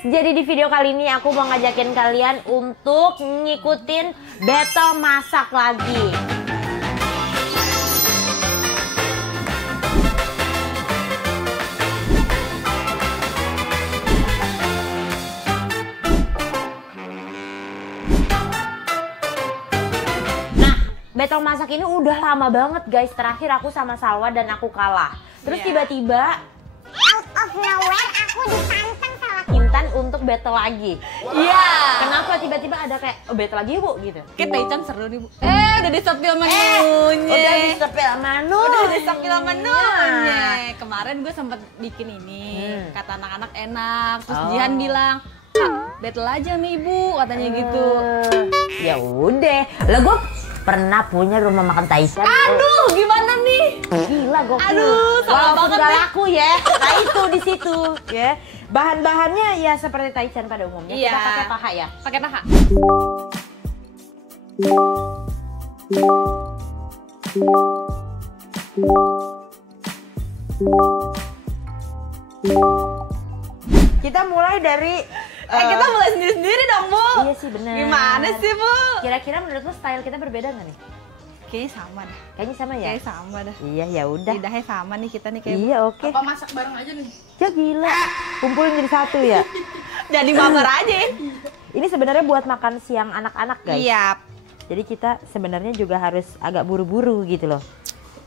guys, jadi di video kali ini aku mau ngajakin kalian untuk ngikutin battle masak lagi. Nah, battle masak ini udah lama banget guys. Terakhir aku sama Salwa dan aku kalah. Terus tiba-tiba out of nowhere aku ditantang sama Intan untuk battle lagi. Iya. Kenapa tiba-tiba ada kayak battle lagi ya, Bu gitu? Kayak Taichan seru nih, Bu. Udah di-spill menunya. Udah di-spill menu. Udah di-spill menunya. Kemarin gue sempet bikin ini. Kata anak-anak enak. Terus Jihan bilang, "Kak, battle aja sama Ibu," katanya gitu. Ya udah. Lah gue pernah punya rumah makan Taichan. Aduh, gimana nih? Gila gokil. Aduh, salah walaupun banget gak deh. laku ya. Nah itu di situ ya. Bahan-bahannya ya seperti Taichan pada umumnya. Iya. Kita pakai paha ya. Pakai paha. Kita mulai dari Kita mulai sendiri-sendiri dong, Bu. iya sih benar. Gimana sih, Bu? Kira-kira menurut lo style kita berbeda nggak nih? Kayaknya sama dah. Kayaknya sama ya. Kayaknya sama dah. Iya ya udah. Lidahnya sama nih kita nih kayak. Iya oke. Apa masak bareng aja nih? Ya gila. Kumpulin jadi satu ya. Jadi mabar aja. Ini sebenarnya buat makan siang anak-anak guys. Iya. Jadi kita sebenarnya juga harus agak buru-buru gitu loh.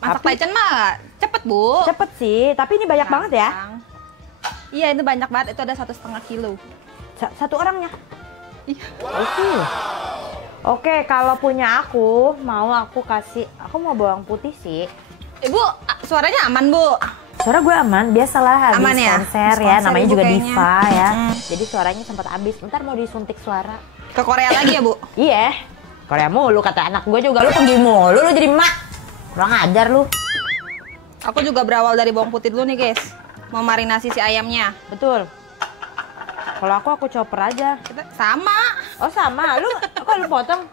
Masak Tapi- Taichan mah cepet, Bu. Cepet sih, tapi ini banyak banget ya. Gampang. Iya, itu banyak banget. Itu ada 1,5 kilo. Satu orangnya. Iya. Oke, kalau punya aku mau bawang putih sih. Ibu, suaranya aman, Bu? Suara gue aman, biasalah habis Aman ya? konser Habis ya, konser namanya Ibu juga kayaknya. diva ya. Jadi suaranya sempat habis, ntar mau disuntik suara. Ke Korea lagi ya, Bu? Iya, Korea mulu kata anak gue juga, lu pergi mulu, lu jadi emak. Kurang ajar lu. Aku juga berawal dari bawang putih dulu nih, guys. Mau marinasi si ayamnya. Betul. Kalau aku chopper aja. Kita sama. Oh sama, kok lu potong?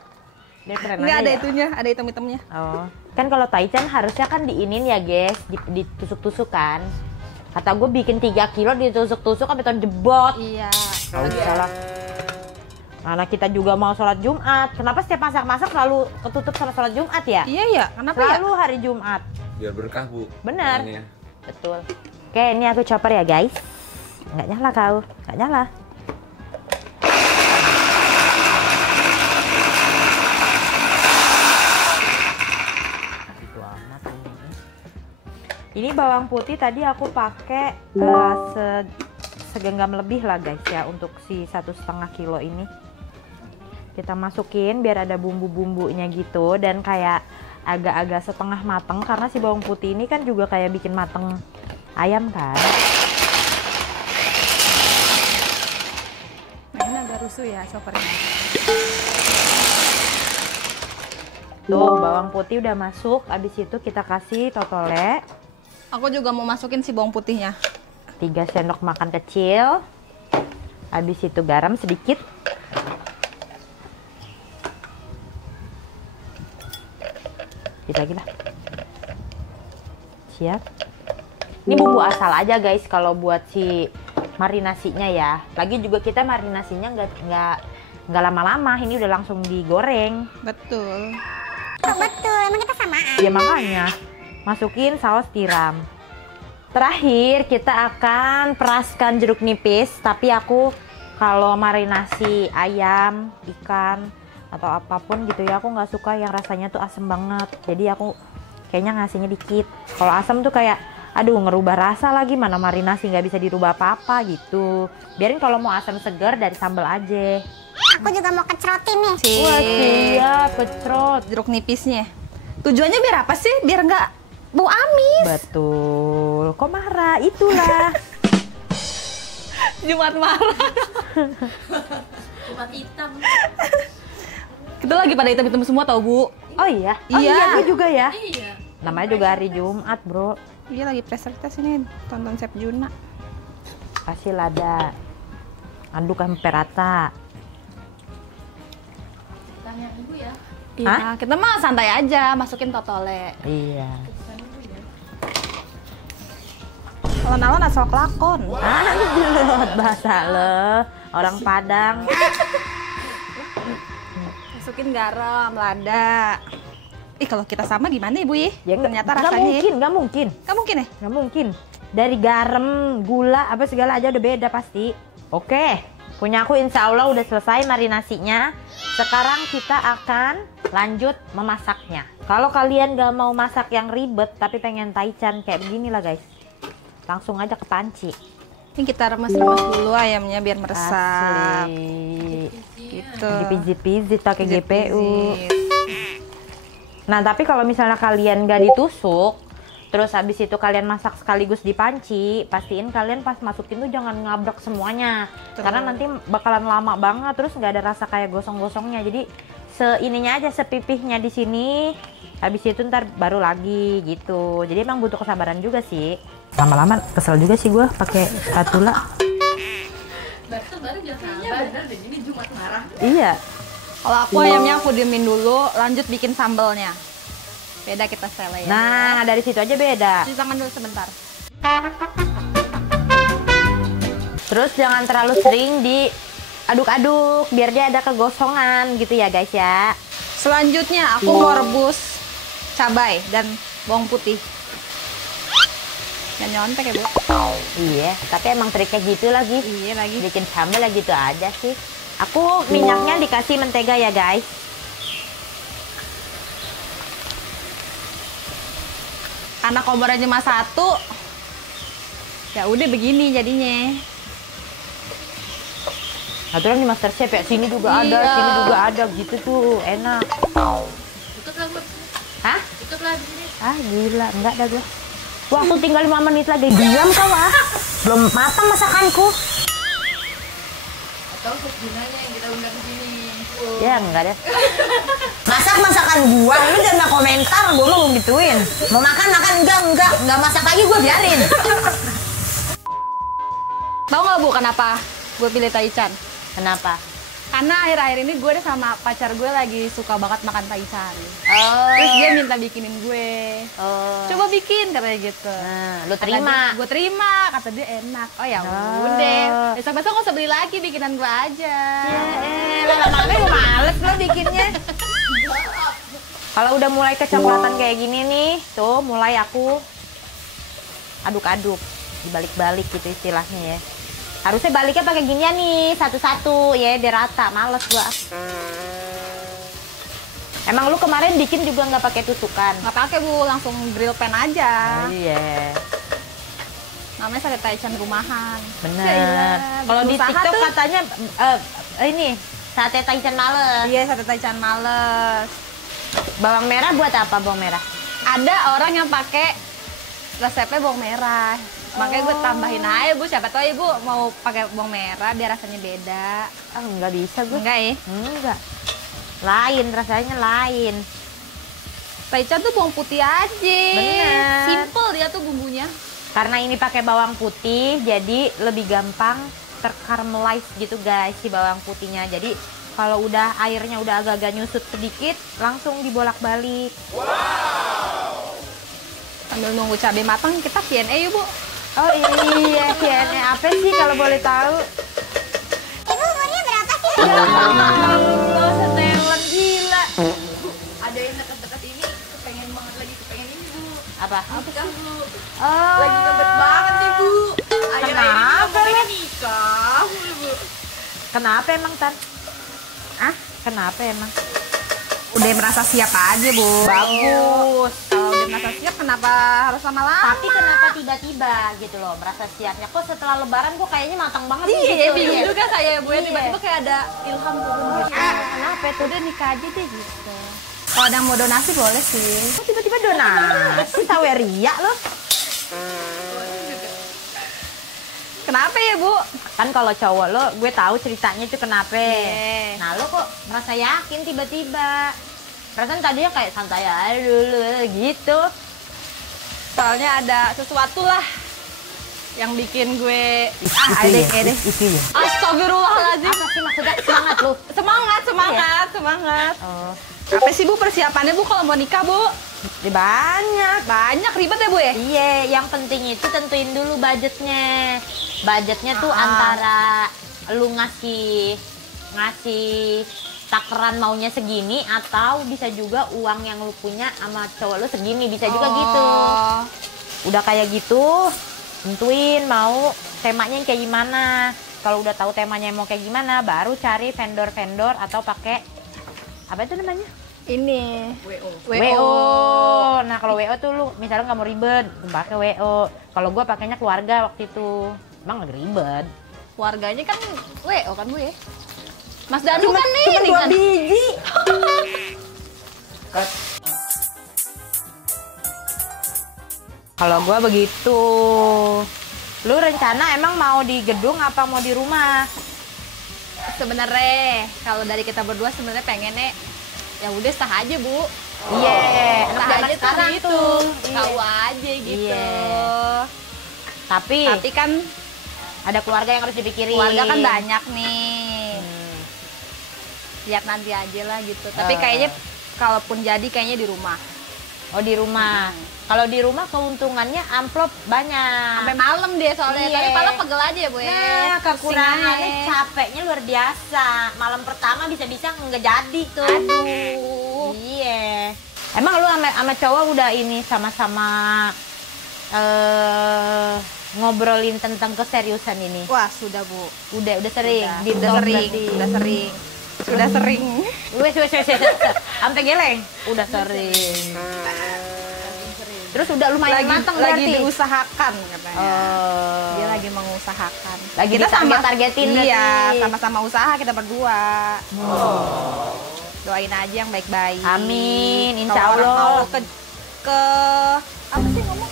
Biar keren Enggak aja ada ya? itunya, ada hitam-hitamnya. Oh, kan kalau Taichan harusnya kan diinin ya guys, ditusuk-tusuk kan. Kata gue bikin 3 kilo ditusuk-tusuk sampai tahun jebot. Iya. Gak usah lah. Karena kita juga mau sholat Jumat. Kenapa setiap masak-masak selalu ketutup sama sholat Jumat ya? Iya ya, kenapa ya? Selalu hari Jumat. Biar berkah, Bu. Bener. Makannya. Betul. Oke, ini aku chopper ya guys. Nggak nyala kau, nggak nyala. Ini bawang putih tadi aku pakai segenggam lebih lah guys ya untuk si 1,5 kilo ini. Kita masukin biar ada bumbu-bumbunya gitu dan kayak agak-agak setengah mateng karena si bawang putih ini kan juga kayak bikin mateng ayam kan. Nah, ini agak rusuh ya choppernya. Tuh bawang putih udah masuk, abis itu kita kasih totole. Aku juga mau masukin si bawang putihnya. 3 sendok makan kecil. Habis itu garam sedikit. Sedikit lagi lah. Siap. Ini bumbu asal aja guys kalau buat si marinasinya ya. Lagi juga kita marinasinya nggak lama-lama. Ini udah langsung digoreng. Betul. betul, emang kita samaan. Ya makanya masukin saus tiram. Terakhir kita akan peraskan jeruk nipis, tapi aku kalau marinasi ayam, ikan atau apapun gitu ya, aku nggak suka yang rasanya tuh asem banget. Jadi aku kayaknya ngasihnya dikit. Kalau asam tuh kayak aduh ngerubah rasa lagi, mana marinasi nggak bisa dirubah apa-apa gitu. Biarin kalau mau asam segar dari sambal aja. Aku juga mau kecerotin nih. Wah siap, kecrot. Jeruk nipisnya. Tujuannya biar apa sih? Biar nggak bau amis. Betul. Kok marah? Itulah. Jumat marah. Jumat hitam. Kita lagi pada hitam-hitam semua tau, Bu. Oh iya? Oh Iya. iya, gue juga ya. Iya. Namanya juga hari Jumat, bro. Dia lagi pressure test ini, tonton Chef Juna. Kasih lada. Aduk sampai rata. Tanya Ibu ya. Iya, kita mah santai aja, masukin totole. Iya. Alon-alon asal kelakon. Anjlot bahasa lo, orang Padang. Masukin garam, lada. Ih, kalau kita sama gimana Ibu ya? Ternyata nggak rasanya mungkin, nggak mungkin, Nggak mungkin ya? nggak mungkin. Dari garam, gula, apa segala aja udah beda pasti. Oke, punya aku insya Allah udah selesai marinasinya. Sekarang kita akan lanjut memasaknya. Kalau kalian gak mau masak yang ribet tapi pengen taichan kayak begini lah guys, langsung aja ke panci. Ini kita remes-remes dulu ayamnya biar meresap. Asli. Gitu. Dipijit-pijit pakai GPU. Pijit. Nah tapi kalau misalnya kalian gak ditusuk, terus habis itu kalian masak sekaligus di panci, pastiin kalian pas masukin tuh jangan ngabrek semuanya. Betul. Karena nanti bakalan lama banget, terus nggak ada rasa kayak gosong-gosongnya. Jadi seininya aja, sepipihnya di sini. Habis itu ntar baru lagi gitu. Jadi emang butuh kesabaran juga sih. Lama-lama kesel juga sih gue pakai spatula. Baru jangan sabar. Bener deh, ini Jumat marah. Iya. Kalau aku ayamnya aku diemin dulu, lanjut bikin sambelnya. Beda kita sele ya. Nah dari situ aja beda. Cuci tangan dulu sebentar. Terus jangan terlalu sering diaduk-aduk biar dia ada kegosongan gitu ya guys ya. Selanjutnya aku mau rebus cabai dan bawang putih. Jangan nyontek ya Bu. Iya, tapi emang triknya gitu lagi. Iya lagi. Bikin sambal ya gitu aja sih. Aku minyaknya dikasih mentega ya guys. Karena kompornya cuma satu, ya udah begini jadinya. Aturan di Masterchef ya, sini juga ada, Iya. sini juga ada gitu tuh, enak. Ikut lah gue. Hah? Ikut lah di sini. Ah gila, enggak dah gue. Waktu tinggal 5 menit lagi, diam kau ah. Belum matang masakanku. Atau untuk gunanya yang kita undang di sini. Ya enggak deh. Masak masakan gua, lu jangan komentar, gua mau gituin. Mau makan enggak masak lagi gua biarin. Tahu nggak Bu kenapa gue pilih taichan? Kenapa? Karena akhir-akhir ini gue deh sama pacar gue lagi suka banget makan taichan. Oh. Terus dia minta bikinin gue. Oh. Coba bikin katanya gitu. Nah, lu terima. Gue terima, kata dia enak. Oh ya Oh. udah. Besok-besok nggak usah beli lagi, bikinan gue aja. Lama-lama gue males lo bikinnya. Kalau udah mulai kecoklatan kayak gini nih, tuh mulai aku aduk-aduk, dibalik-balik gitu istilahnya ya. Harusnya baliknya pakai ginian nih, satu-satu ya, biar rata. Males gua. Emang lu kemarin bikin juga nggak pakai tusukan? Nggak pakai Bu, langsung grill pan aja. Oh, iya. Namanya sate taichan rumahan. Bener. Yaelah, Kalau di usaha TikTok tuh. katanya ini sate taichan males. Iya, sate taichan males. Bawang merah buat apa bawang merah? Ada orang yang pakai resepnya bawang merah. Makanya gue tambahin aja Bu, siapa tahu Ibu mau pakai bawang merah biar rasanya beda. Ah nggak bisa gue. Enggak ya? Enggak. Lain rasanya lain. Taichan tuh bawang putih aja. Bener. Simple dia tuh bumbunya. Karena ini pakai bawang putih, jadi lebih gampang tercaramelize gitu guys si bawang putihnya. Jadi kalau udah airnya udah agak-agak nyusut sedikit, langsung dibolak-balik. Sambil nunggu cabai matang, kita Q&A yuk Bu. Oh iya, Q&A apa sih kalau boleh tahu? Ibu umurnya berapa sih? Allah, setelan gila. Ada yang deket-deket ini, kepengen banget lagi kepengen ini Bu. Apa? Nikah Bu. Oh. Lagi ngebet banget nih Bu. Akhir-akhir ini Kenapa, ngomongin Lu? nikah mulu Bu. Kenapa emang Tan? Ah, kenapa emang? Udah merasa siap aja Bu. Bagus. Kalau udah merasa siap, kenapa harus lama-lama? Tapi kenapa tiba-tiba gitu loh merasa siapnya? Kok setelah lebaran kok kayaknya matang banget Iya, gitu. bingung ya? juga saya Bu. Iya. Tiba-tiba kayak ada ilham turun gitu. Kenapa tuh? Udah nikah aja deh gitu. Kalau ada yang mau donasi boleh sih. Kok tiba-tiba donasi? Saweria loh. Kenapa ya Bu? Kan kalau cowok lo, gue tahu ceritanya itu kenapa. Iya. Nah lo kok merasa yakin tiba-tiba? Perasaan tadinya kayak santai aja dulu gitu. Soalnya ada sesuatu lah yang bikin gue Itu ya? deh. Itu ya? Astagfirullahaladzim. Apa sih maksudnya? Semangat lo? Semangat. Oh. Apa sih Bu persiapannya Bu kalau mau nikah Bu? Banyak. Banyak ribet ya Bu ya? Iya, yang penting itu tentuin dulu budgetnya. Budgetnya tuh antara lu ngasih takeran maunya segini, atau bisa juga uang yang lu punya sama cowok lu segini, bisa juga gitu. Udah kayak gitu, tentuin mau temanya yang kayak gimana. Kalau udah tahu temanya mau kayak gimana, baru cari vendor-vendor atau pakai apa itu namanya? Ini WO. Nah, kalau WO tuh lu misalnya nggak mau ribet, pakai WO. Kalau gua pakainya keluarga waktu itu. Emang lagi ribet. Keluarganya kan WO kan Bu ya? Mas Danu kan nih, cuma 2 biji. Kalau gua begitu. Lu rencana emang mau di gedung apa mau di rumah? Sebenarnya kalau dari kita berdua sebenarnya pengennya ya udah sah aja Bu. Iya, Sah zaman aja sekarang gitu. tuh. Tahu aja gitu. Iya. Tapi kan ada keluarga yang harus dipikirin. keluarga kan banyak nih. Lihat nanti aja lah gitu. Tapi kayaknya kalaupun jadi kayaknya di rumah. Oh, di rumah. Kalau di rumah keuntungannya amplop banyak. Sampai malam deh soalnya. Iya. Tapi malam pegel aja ya Bu ya. Nah, kekurangannya Pusing aja. capeknya luar biasa. Malam pertama bisa-bisa nggak jadi tuh. Aduh. Iya. Emang lu sama cowok udah ini sama-sama ngobrolin tentang keseriusan ini? Wah, sudah Bu. Udah sering. Udah sering. Sudah sering. Wes. Sampai geleng. Udah sering. Terus udah lumayan matang lagi berarti. diusahakan katanya. Oh. Dia lagi mengusahakan. Lagi ditargetin Iya, berarti. sama-sama usaha kita berdua. Doain aja yang baik-baik. Amin, insya Kalau orang Allah. mau ke apa sih ngomong?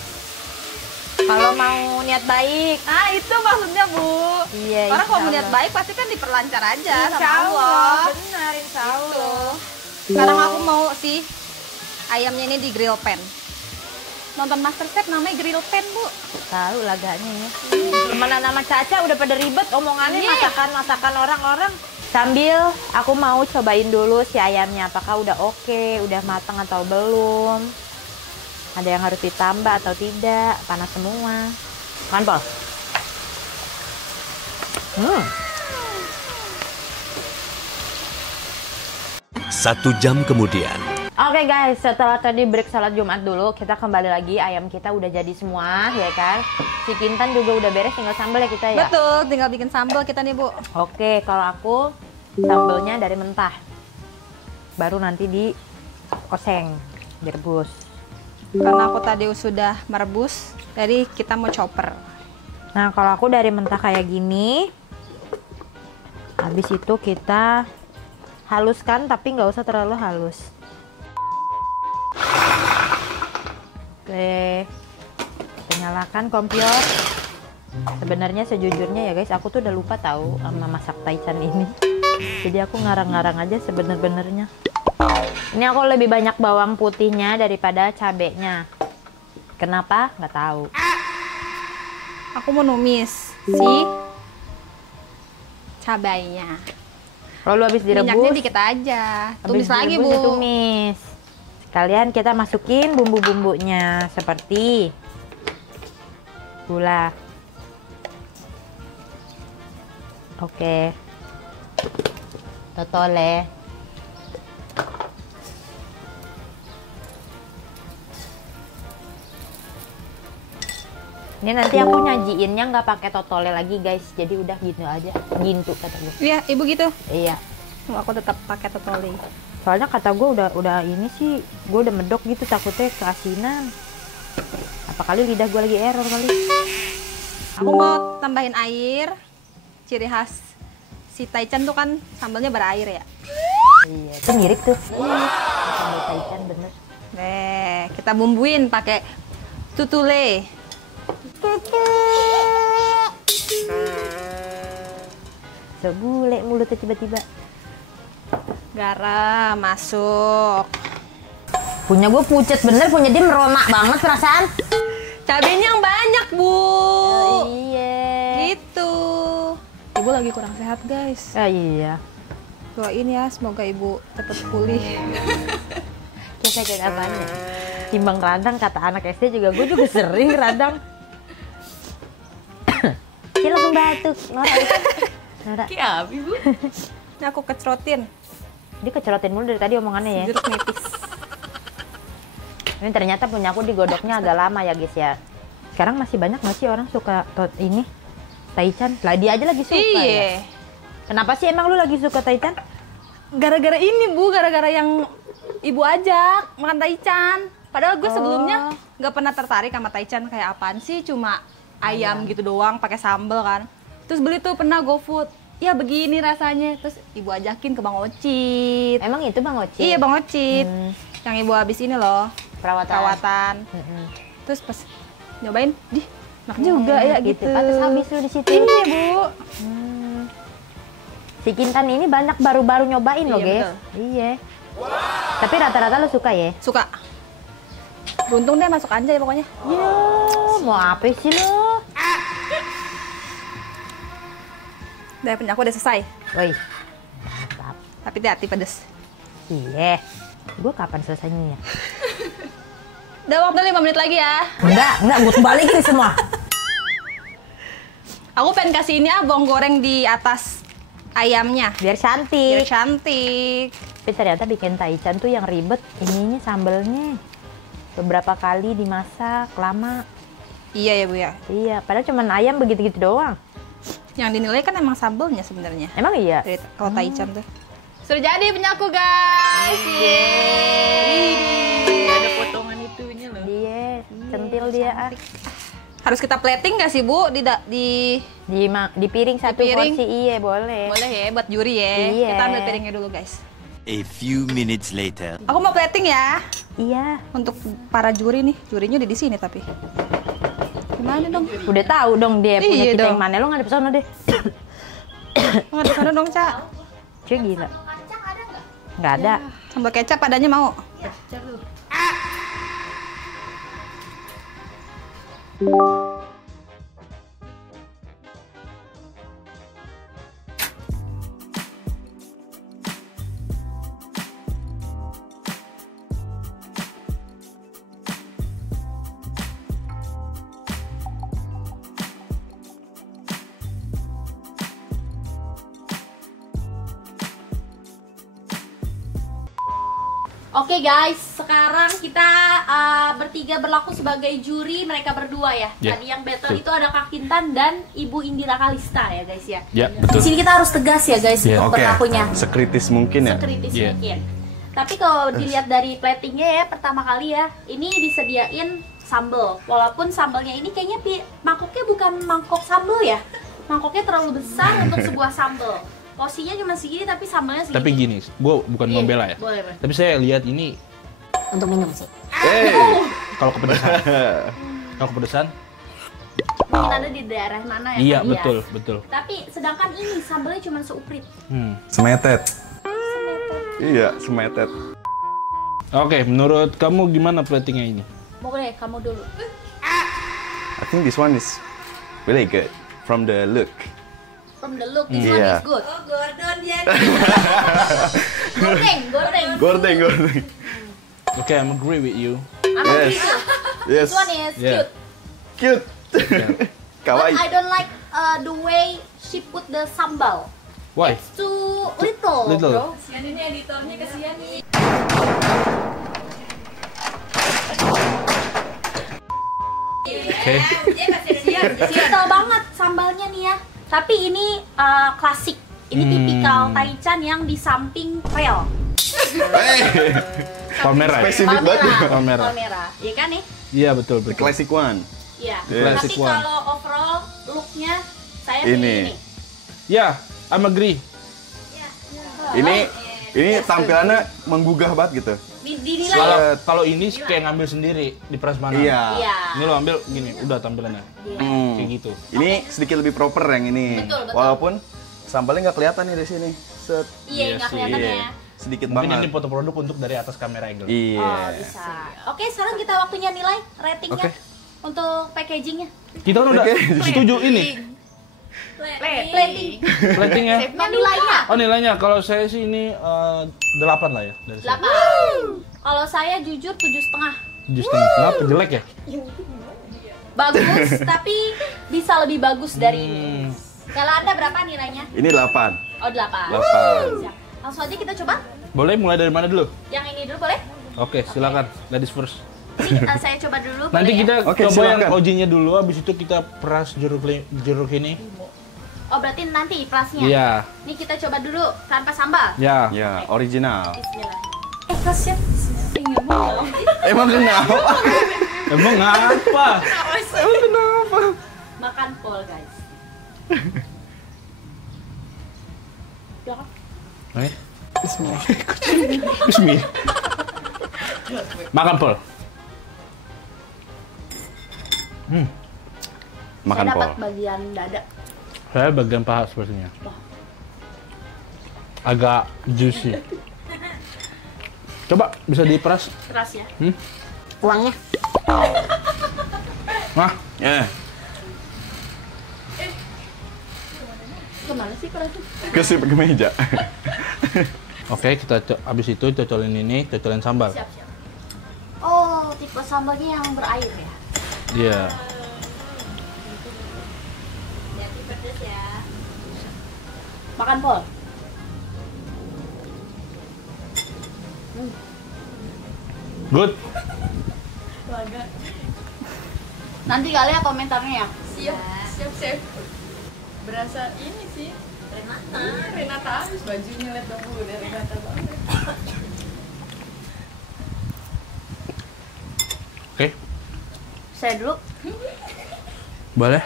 Kalau mau niat baik. Ah, itu maksudnya Bu. Iya, Orang kalau mau insya niat Allah. baik pasti kan diperlancar aja Insya sama Allah. Benar, insya Gitu. Allah. Sekarang aku mau sih ayamnya ini di grill pan. Nonton MasterChef namanya grill pan Bu. Tahu laganya ya. Temenan sama Caca udah pada ribet omongannya Iya. masakan orang-orang. Sambil aku mau cobain dulu si ayamnya apakah udah oke, udah matang atau belum. Ada yang harus ditambah atau tidak, panas semua. Kan, Pol? 1 jam kemudian. Oke guys, setelah tadi break salat Jumat dulu, kita kembali lagi. Ayam kita udah jadi semua, ya kan? Si Kintan juga udah beres, tinggal sambal ya kita ya? Betul, tinggal bikin sambal kita nih Bu. Oke, kalau aku sambalnya dari mentah. Baru nanti di oseng, direbus. Karena aku tadi sudah merebus, jadi kita mau chopper. Nah, kalau aku dari mentah kayak gini. Habis itu kita haluskan, tapi nggak usah terlalu halus. Oke, kita nyalakan kompor. Sebenarnya sejujurnya ya guys, aku tuh udah lupa tahu sama masak taichan ini. Jadi aku ngarang-ngarang aja sebenarnya. Ini aku lebih banyak bawang putihnya daripada cabenya. Kenapa? Nggak tahu. Aku mau numis si cabainya. Lalu habis direbus, Minyaknya dikit aja. Tumis habis lagi direbus Bu. ditumis. Sekalian kita masukin bumbu-bumbunya seperti gula. Oke. Totole. Ini nanti aku nyajiinnya nggak pakai totole lagi guys, jadi udah gitu aja, gintu kata gue. Iya, Ibu gitu. Iya. Aku tetap pakai totoli. Soalnya kata gue udah ini sih, gue udah medok gitu, takutnya keasinan. Apa kali lidah gue lagi error kali? Aku mau tambahin air. Ciri khas si taichan tuh kan sambalnya berair ya. Iya, itu mirip tuh. Sambal taichan bener. Kita bumbuin pakai tutule. Sebule mulutnya tiba-tiba. Garam masuk. Punya gue pucet bener, punya dia meronak banget perasaan. Cabenya yang banyak Bu. Iya. Gitu. Ibu lagi kurang sehat guys. Iya. Doain ya, semoga ibu cepat pulih. Kayak apanya? Timbang radang kata anak SD juga, gue juga sering radang. Dia langsung batuk, Nora. Kayak apa ibu? Ini aku kecerotin. Dia kecerotin mulu dari tadi omongannya ya. Jeruk nipis. Ini ternyata punya aku digodoknya agak lama ya guys ya. Sekarang masih banyak nggak sih orang suka ini taichan? Lah dia aja lagi suka ya. Iya. Kenapa sih emang lu lagi suka taichan? Gara-gara ini bu, gara-gara yang ibu ajak makan taichan. Padahal gue sebelumnya nggak pernah tertarik sama taichan, kayak apaan sih, cuma ayam gitu doang pakai sambel kan. Terus beli tuh pernah GoFood. Ya begini rasanya. Terus ibu ajakin ke Bang Ocit. Emang itu Bang Ocit? Iya Bang Ocit. Yang ibu habis ini loh. Perawatan. Terus pas nyobain, enak juga ya gitu. Pantes habis lu di situ. Iya bu. Si Kintan ini banyak baru-baru nyobain loh Iya, guys. betul. Iya. Tapi rata-rata lu suka ya? Suka. Beruntung deh masuk aja ya pokoknya. Ya, mau apa sih lu? Udah punya aku udah selesai. Woi. Mantap. Tapi hati-hati pedes. Iya. Gue kapan selesainya ya? Udah waktu 5 menit lagi ya. Enggak, gue balikin semua. Aku pengen kasih ini bawang goreng di atas ayamnya. Biar Biar cantik. cantik. Tapi ternyata bikin taichan tuh yang ribet ininya sambelnya. Beberapa kali dimasak lama. Iya ya bu ya. Iya, padahal cuman ayam begitu-gitu doang. Yang dinilai kan emang sambelnya sebenarnya. Emang iya? Dari kalau taichan tuh. Sudah jadi punya aku guys. Yeay. Ada potongan itunya loh. Iya, centil dia ah. Harus kita plating nggak sih bu di Di piring satu piring? porsi iya boleh. boleh ya buat juri ya. Iya. Kita ambil piringnya dulu guys. A few minutes later. Aku mau plating ya Iya. untuk para juri nih. Jurinya udah di sini tapi. Gimana dong? Udah tahu dong dia punya Iya kita dong. yang mana, lo nggak ada pesona deh. Nggak ada sana dong Cak. Cuy gila. Nggak ada. Sambal kecap adanya mau. Oke guys, sekarang kita bertiga berlaku sebagai juri, mereka berdua ya. Ya, Tadi yang battle betul. itu ada Kak Kintan dan Ibu Indira Kalista ya guys ya. Ya, Di betul. sini kita harus tegas ya guys Ya. untuk berlakunya. Sekritis mungkin ya. Sekritis Iya. mungkin. Tapi kalau dilihat dari platingnya ya, pertama kali ya, ini disediain sambal. Walaupun sambalnya ini kayaknya mangkoknya bukan mangkok sambal ya. Mangkoknya terlalu besar untuk sebuah sambal. Porsinya cuma segini tapi sambalnya segini. Tapi gini, gue bukan Iya, membela ya. boleh, boleh. Tapi saya lihat ini Untuk minum sih. kalau kepedesan. Kalau kepedesan, Mungkin ada di daerah mana ya? iya Kak? betul, betul. Tapi sedangkan ini sambalnya cuma seuprit. Semetet. Iya, semetet. Oke, menurut kamu gimana platingnya ini? Boleh kamu dulu. I think this one is really good from the look. From the look, this one Iya. is good. Oh, Gordon dia. Gordeng. Gordeng. Oke, I'm agree with you. I'm Yes. agree too. Yes. This one is Yeah. cute. Cute. But Kawaii. I don't like the way she put the sambal. Why? It's too little, Little. bro. Kasihan ini editornya, kasihan nih. Oke. Little banget sambalnya nih ya. Tapi ini klasik. Ini tipikal taichan yang di samping rel. Palmera. Ya? Spesifik banget ya. Palmera. Palmera. Iya kan nih? Iya betul The betul. classic one. Iya. Yeah. Tapi Classic one. kalau overall looknya saya Ini. pilih ini. Ya, I'm agree. Ini tampilannya menggugah banget gitu. Dinilai Kalau ya? kalau ini kayak ngambil sendiri di prasmanan. Iya. Iya. Ini lo ambil gini, udah tampilannya. Hmm. Kayak gitu. Ini sedikit lebih proper yang ini. Betul, betul. Walaupun sambalnya nggak kelihatan nih di sini. Set. Iya, Iya nggak sih, kelihatan Iya. ya. Sedikit Mungkin banget. ini foto produk untuk dari atas kamera angle. Iya. Oh, bisa. Oke, sekarang kita waktunya nilai ratingnya Oke. untuk packagingnya. Kita kan udah Oke. setuju ini. Plating. Plating ya? Nah, nilainya Oh nilainya, kalau saya sih ini 8 lah ya dari saya. 8. Kalau saya jujur 7,5. 7,5. Kenapa? Jelek ya? Bagus, tapi bisa lebih bagus dari ini. Kalau Anda berapa nilainya? Ini 8. Oh, 8. 8. Siap. Langsung aja kita coba. Boleh mulai dari mana dulu? Yang ini dulu boleh? Oke, silakan. Ladies first. Ini saya coba dulu. Nanti boleh kita ya? Oke, coba yang silakan. OG-nya dulu, habis itu kita peras jeruk ini. Oh, berarti nanti plasnya. Iya. Ini kita coba dulu tanpa sambal. Ya. Ya, original. Bismillah. Plasnya nggak mau. Emang kenapa? Emang ngapa? Makan pol, guys. Ya kan? Eh? Bismillah. Makan pol. Makan Saya pol. dapat bagian dada. Saya bagian paha sepertinya. Agak juicy. Coba bisa diperas. Keras ya. Uangnya. Nah, Kemana sih kerasnya? Ke meja. oke kita habis itu cocolin ini, cocolin sambal. Siap. Oh, tipe sambalnya yang berair ya? Iya. Hati pedes ya. Makan pol. Good. Nanti kali ya komentarnya ya. Siap, chef. Berasa ini sih. Renata habis bajunya, lihat dong udah Renata banget. Oke, Saya dulu. boleh.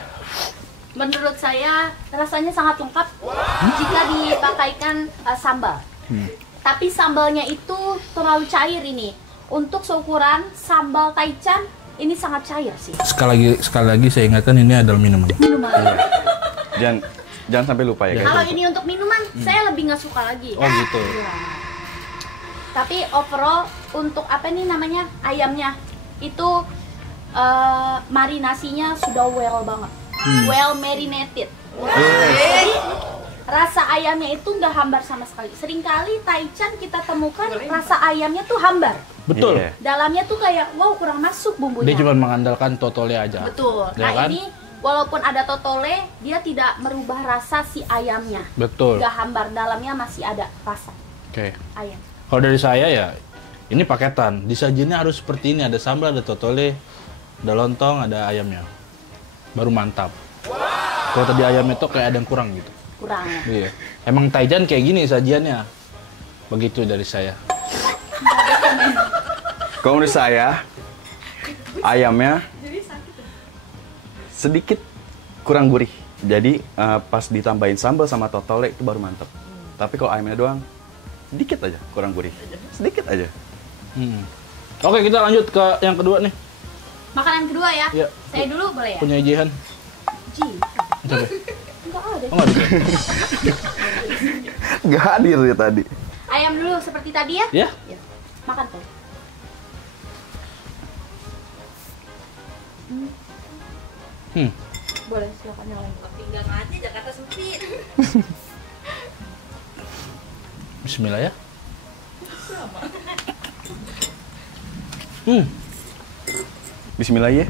Menurut saya rasanya sangat lengkap jika dipakaikan sambal. Tapi sambalnya itu terlalu cair ini. Untuk seukuran sambal taichan ini sangat cair sih. Sekali lagi saya ingatkan ini adalah minuman. Jangan sampai lupa ya, guys. Kalau ini untuk minuman, saya lebih nggak suka lagi. Oh gitu. Tapi overall untuk apa nih namanya ayamnya itu marinasinya sudah well banget, well marinated. Jadi rasa ayamnya itu nggak hambar sama sekali. Seringkali taichan kita temukan rasa ayamnya tuh hambar. Betul. Iya. Dalamnya tuh kayak wow kurang masuk bumbunya. Dia cuma mengandalkan totole aja. Betul. Ya Nah kan? ini walaupun ada totole, dia tidak merubah rasa si ayamnya. Betul. Nggak hambar, dalamnya masih ada rasa Oke. ayam. Kalau dari saya ya, ini paketan. Disajinya harus seperti ini. Ada sambal, ada totole, ada lontong, ada ayamnya. Baru mantap. Kalau tadi ayamnya tuh kayak ada yang kurang gitu. Kurang ya. Iya. Emang Taichan kayak gini sajiannya. Begitu dari saya. Kalau menurut saya, ayamnya sedikit kurang gurih. Jadi pas ditambahin sambal sama totole itu baru mantep. Tapi kalau ayamnya doang, dikit aja kurang gurih. Sedikit aja. Oke, kita lanjut ke yang kedua nih. Makanan kedua ya. Iya. Saya dulu boleh ya? Punya Jihan. Ji. Coba. Enggak ada. Oh, nggak ada. Gak hadir ya tadi. Ayam dulu seperti tadi ya? Ya? Ya. Makan tuh. Boleh, silakan yang lain. Pinggang aja Jakarta sempit. Bismillah ya. Bismillah ya.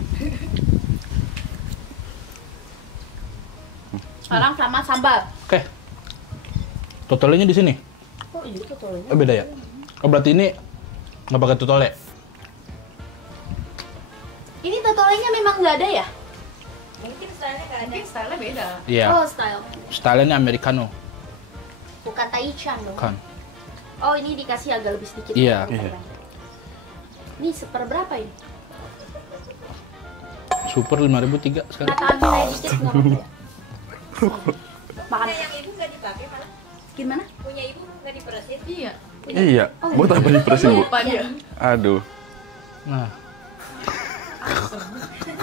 Sekarang sama sambal. Oke. Totolenya di sini. Oh iya totolenya. Oh, beda ya? Oh, berarti ini nggak pakai totole. Ini totolenya memang nggak ada ya? Mungkin stylenya nggak ada. Mungkin style-nya beda. Iya. Oh style. Stylenya americano. Bukan taichan dong. Kan. Oh ini dikasih agak lebih sedikit. Iya. Iya. Ini seperberapa ini? Super 5.003 sekarang. Kataan saya dikit nggak apa-apa ya? Makan. Yang ibu nggak dipakai malah. Gimana? Punya ibu nggak diperasin. Iya. Iya. Buat apa diperesin, Bu? Lupa dia. Aduh. Nah,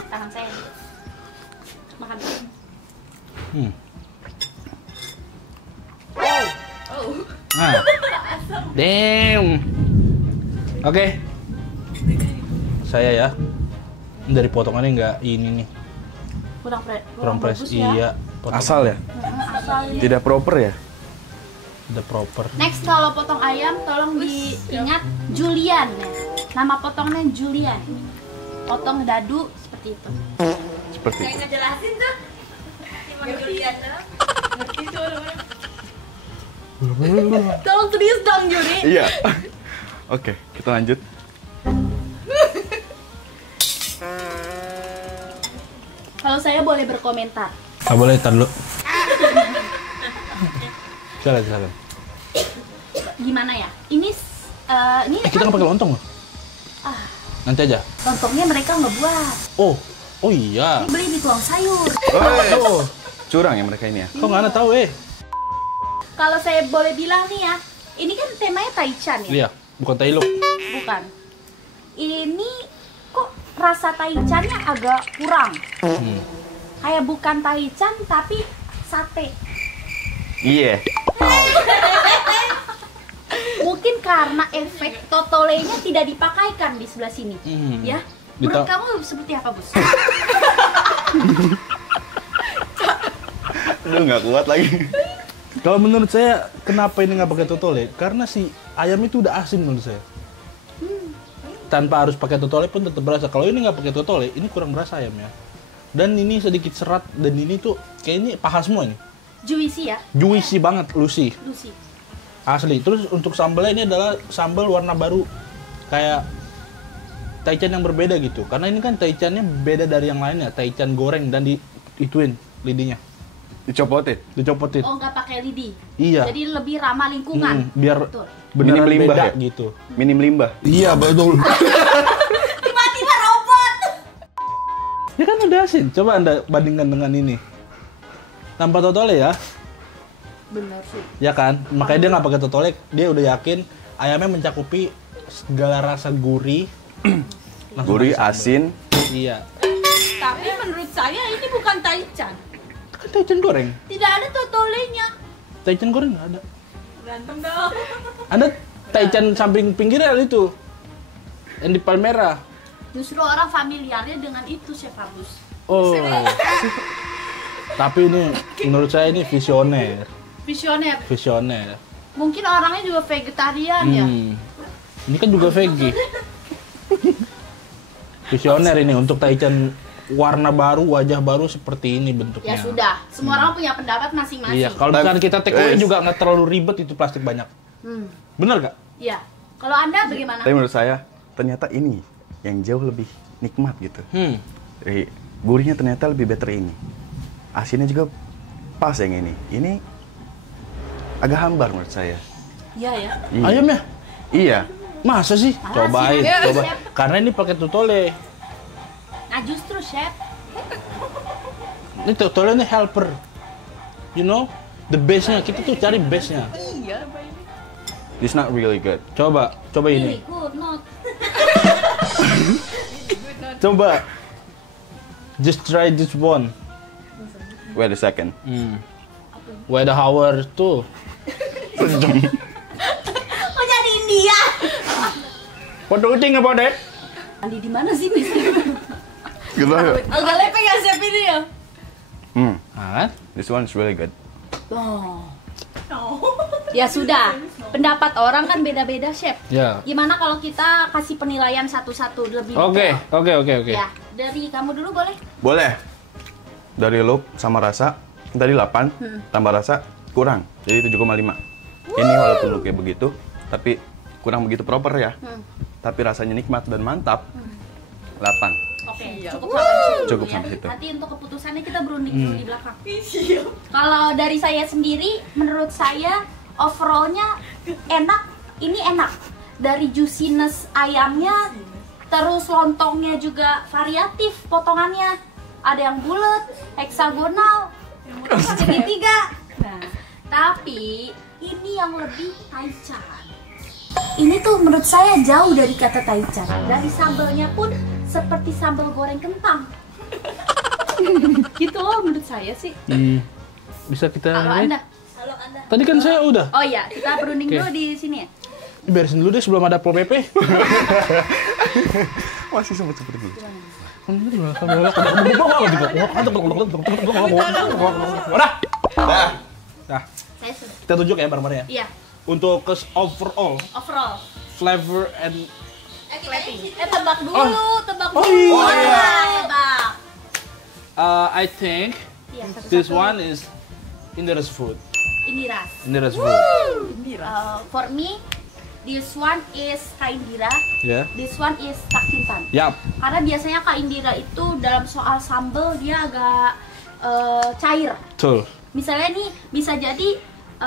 Tangan saya. Makan. nah. Damn. Oke. Saya ya. Dari potongannya nggak ini nih. Kurang Kurang fresh. bagus ya. Iya. Asal ya? Asal ini. Tidak proper ya? Udah proper. Next kalau potong ayam tolong diingat Julian ya. Nama potongnya Julian. Potong dadu seperti itu. Seperti itu. Ngejelasin tuh. Cuma Julian doang. Ngerti tuh. Tolong serius dong Juri. Iya. Oke, kita lanjut. Kalau saya boleh berkomentar. Nggak boleh, tar dulu. Silakan. Gimana ya? Ini Kita nggak pakai lontong loh. Nanti aja. lontongnya mereka ngebuat. Oh iya. Ini beli di tukang sayur. Oh, Curang ya mereka ini ya? kok nggak ada tahu Kalau saya boleh bilang nih ya, ini kan temanya Taichan ya? Iya, bukan tailuk. Bukan. Ini kok rasa Taichannya agak kurang. Kayak bukan Taichan tapi sate. Iya. Mungkin karena efek totolenya tidak dipakaikan di sebelah sini. Ya? Menurut kamu seperti apa, Bus? Aduh, nggak kuat lagi. Kalau menurut saya, kenapa ini nggak pakai totole? Karena si ayam itu udah asin menurut saya. Tanpa harus pakai totole pun tetap berasa. Kalau ini nggak pakai totole, ini kurang berasa ayamnya. Dan ini sedikit serat, dan ini tuh kayaknya paha semua nih. Juicy ya? Juicy banget, Lucy. Lucy. Asli. Terus untuk sambalnya ini adalah sambal warna baru. Kayak Taichan yang berbeda gitu. Karena ini kan Taichannya beda dari yang lainnya. Taichan goreng dan diituin lidinya. Dicopotin. Dicopotin. Oh, nggak pakai lidi. Iya. Jadi lebih ramah lingkungan. Biar Betul. beneran Minim limbah beda ya? gitu. Minim limbah. Iya, betul. Tiba-tiba robot. Ya kan udah asin. Coba Anda bandingkan dengan ini. Tanpa totole ya. Bener sih. Ya kan? Makanya dia nggak pakai totole. Dia udah yakin ayamnya mencakupi segala rasa gurih. Langsung Gurih, pakai sambal. asin. Iya. Tapi menurut saya ini bukan Taichan. Kan Taichan goreng. Tidak ada totolenya. Taichan goreng nggak ada. Berantem dong. Ada Taichan samping pinggirnya itu. Yang di Palmera. Justru orang familiarnya dengan itu, Chef Agus. Oh. Tapi ini menurut saya ini visioner. Visioner. Mungkin orangnya juga vegetarian ya. Ini kan juga veggie. Visioner ini untuk Taichan warna baru, wajah baru seperti ini bentuknya. Ya sudah, semua orang punya pendapat masing-masing. Iya, kalau bukan kita take away juga nggak terlalu ribet itu plastik banyak. Bener nggak? Iya. Kalau Anda bagaimana? Tapi menurut saya ternyata ini yang jauh lebih nikmat gitu. Dari gurihnya ternyata lebih better ini. Asinnya juga pas yang ini. Ini agak hambar menurut saya. Iya ya. Iya. Ayamnya? Iya. Masa sih? Cobain, Ya, coba. Chef. Karena ini pakai totole. Nah justru Chef, Ini totole ini helper. You know? The base-nya, kita tuh cari base-nya. It's not really good. Coba really ini. good not. Coba. Just try this one. Wait a second. Where the hour tuh. Kok jadi India? What do you think about that? Andi di mana sih nih? Gitu ya? Agak lepek ya Chef ini ya. Ah, This one is really good. Oh. Ya sudah, pendapat orang kan beda-beda Chef. ya. Gimana kalau kita kasih penilaian satu-satu lebih Oke, detail? oke. Ya, dari kamu dulu boleh? Boleh. Dari look sama rasa, tadi 8, tambah rasa kurang. Jadi 7,5. Ini walaupun looknya begitu, tapi kurang begitu proper ya. Tapi rasanya nikmat dan mantap. 8. Oke, cukup sampai situ. Cukup ya. sampai situ. Nanti untuk keputusannya kita berunding dulu di belakang. Kalau dari saya sendiri, menurut saya overallnya enak. Ini enak. Dari juiciness ayamnya, terus lontongnya juga variatif potongannya. Ada yang bulat, heksagonal, segitiga. Nah, tapi ini yang lebih Taichan. Ini tuh menurut saya jauh dari kata Taichan. Dari sambalnya pun seperti sambal goreng kentang. Gitu loh menurut saya sih. Bisa kita Kalau lihat? Anda? Tadi kan saya udah. Oh iya, kita berunding Oke. dulu di sini ya. Beresin dulu deh sebelum ada Pol PP. Masih sempat seperti itu. Udah. Nah, Saya sudah. kita tunjuk ya barang-barangnya. Iya, Untuk overall overall. flavor and Tebak dulu, tebak Oh, dulu. iya. Tebak. I think Iya, this one is Indira's food. Ini ras. Indira's food. For me, this one is Kak Indira. Ya. This one is Kak Kintan. Yap. Karena biasanya Kak Indira itu dalam soal sambal dia agak cair. Betul. Misalnya nih bisa jadi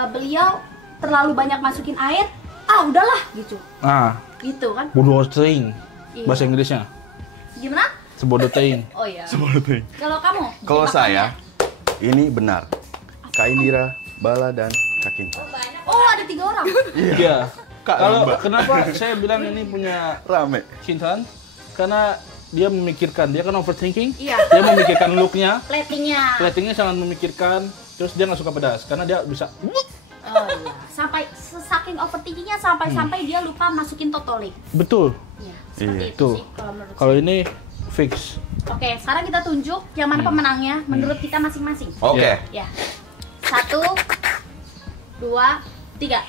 beliau terlalu banyak masukin air, udahlah gitu. Nah, Gitu kan? bodoh teing. Iya. Bahasa Inggrisnya. Gimana? Sebodoh teing. Oh iya. Sebelumnya. Kalau kamu? Kalau jebakannya? saya, ini benar. Kak Indira, Bala, dan Kak Kintan. Oh, ada 3 orang. Iya. Kak Kalau Mbak. kenapa saya bilang ini punya Rame. Kintan? Karena dia memikirkan, dia kan overthinking. Iya. Dia memikirkan looknya, Platingnya. platingnya sangat memikirkan. Terus dia nggak suka pedas karena dia bisa. Oh, iya. Sampai saking overthinkingnya sampai dia lupa masukin totoli. Betul. Iya, seperti Iya. itu Tuh. sih kalau menurut Kalau ini fix. Oke, sekarang kita tunjuk yang mana pemenangnya menurut kita masing-masing. Oke. Iya. Ya. 1, 2, 3.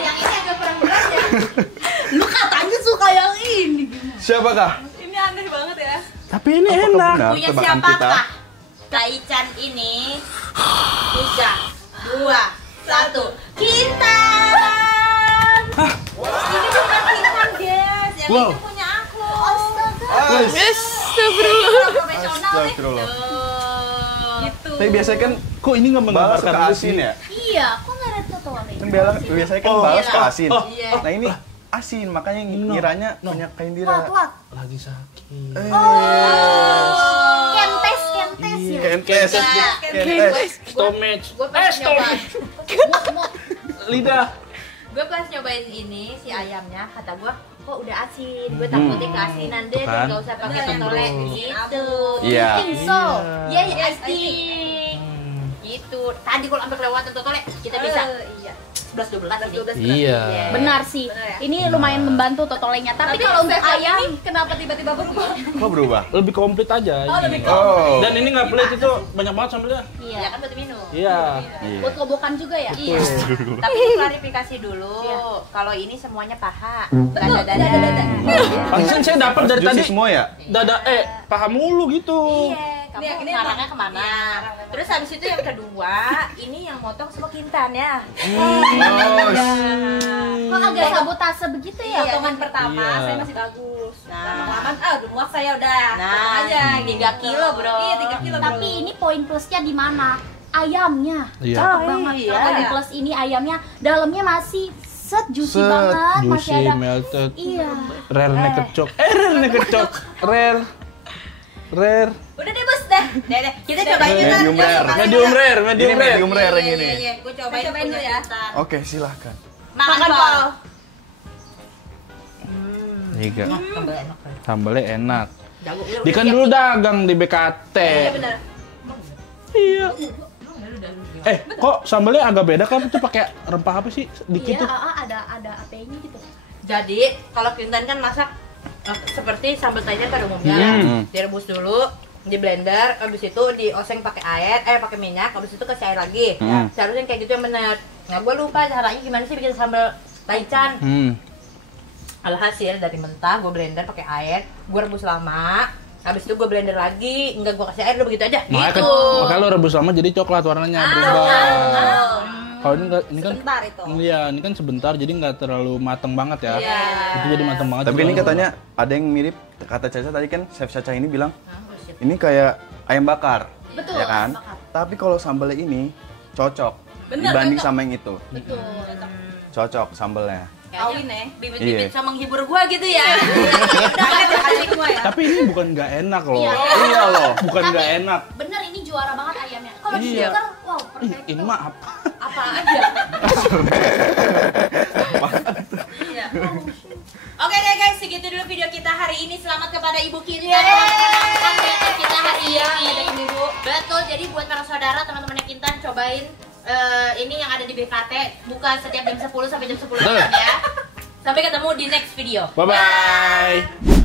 Yang ini agak kurang berat ya. Lu katanya suka yang ini. Siapakah? Ini aneh banget ya. Tapi ini Apakah enak. benar Punya tebakan kita? siapakah? Kak Ican ini 3, 2, 1. Kintan. Ini bukan Kintan, guys. Yang Wow. ini punya aku. Astaga. Profesional deh. Astagfirullah. Gitu. Tapi biasanya kan Kok ini nggak Bala menggambarkan suka look asin sih? ya? Iya, kok nggak ada tutorial? Kan biasanya kan Bala suka asin. Iya. Nah ini asin, makanya ngiranya punya Kak Indira. What? Lagi sakit. Kentes ya. Kentes. Iya. Kentes. Stomach. Gue pas nyoba, Lidah. gue pas nyobain ini si ayamnya, kata gue kok udah asin, gue takutnya keasinan deh, Kan? dan gak usah pakai totole gitu. Iya. Think so. Iya, iya, I think. Gitu. Tadi kalau sampai kelewatan totole, kita bisa. Iya. 11-12 ini. Iya. Benar sih. Benar ya? Ini lumayan membantu totolenya. Tapi kalau untuk ayam, ini kenapa tiba-tiba berubah? Kok berubah? Lebih komplit aja. Oh, ini. lebih Oh. Dan ini nggak pelit itu banyak banget sambelnya. Ya iya. kan buat minum. Iya. Iya. Buat kobokan juga ya? Iya. Tapi klarifikasi dulu. Kalau ini semuanya paha. Betul, dada. Pantesan saya dapat dari Juicy tadi semua ya? dada paha mulu gitu. Iya, kamu Nih, ini ngarangnya emang- kemana? Iya. Terus habis itu yang kedua, ini yang motong semua Kintan ya. Kok agak sabotase begitu ya? Potongan pertama Iya. saya masih bagus. Nah. Lama-lama udah muak saya udah. Nah, Potong aja. 3 kilo, bro. Iya, 3 kilo, bro. Tapi ini poin plusnya di mana? Ayamnya. Iya. Cakep banget. iya. Kalau di plus ini ayamnya dalamnya masih juicy Set, banget, masih Juicy, ada. melted, Iya. rare naked chok. Rare naked chok. Rare. Rare. Udah deh, Bos, dah. Deh, kita cobain dulu. Medium rare. Medium rare, Ini medium rare. medium rare yang ini. Iya, gue cobain, Kita cobain dulu ya. Kintan. Oke, silahkan. Makan, Pol. Tiga. Sambal enak. Sambalnya enak. Jago. Iya, Dia kan dulu dagang di BKT. Iya benar. Iya. Kok sambalnya agak beda kan? Itu pakai rempah apa sih? Dikit Iya, tuh. ada apa-nya gitu. Jadi, kalau Kintan kan masak seperti sambal Thailand pada umumnya. Hmm. Direbus dulu, di blender, habis itu dioseng pakai air, pakai minyak, habis itu kasih air lagi. Hmm. Seharusnya kayak gitu yang benar. Nah, gue lupa caranya gimana sih bikin sambal taichan. Alhasil dari mentah gue blender pakai air, gue rebus lama. Habis itu gue blender lagi, enggak gue kasih air, udah begitu aja. Makanya, Gitu. makanya lo rebus lama jadi coklat warnanya berubah. Kalau ini kan Sebentar itu. iya, ini kan sebentar jadi nggak terlalu mateng banget ya. Iya. Itu jadi mateng banget. Tapi jadi ini kalau- katanya ada yang mirip kata Caca tadi kan, Chef Caca ini bilang ini kayak ayam bakar. Betul, Ya kan? ayam bakar. Tapi kalau sambalnya ini cocok Bener, dibanding cocok. sama yang itu. Betul. Cocok sambalnya. Kawin ya. Bibit-bibit Iya. sama menghibur gue gitu ya. Udah kasih semua ya. Tapi ini bukan nggak enak loh. Iya. Iya loh, bukan Tapi nggak enak. Bener ini juara banget ayamnya. Kalau di Iya. burger, wow, Ih, perfect. ini mah apa? Apa aja. Iya. Oke deh guys, segitu dulu video kita hari ini. Selamat kepada Ibu Kintan yang kreatif kita hari ini. Betul, jadi buat para saudara, teman-temannya Kintan, cobain ini yang ada di BKT. Buka setiap jam 10 sampai jam 10 malam ya. Sampai ketemu di next video. Bye-bye.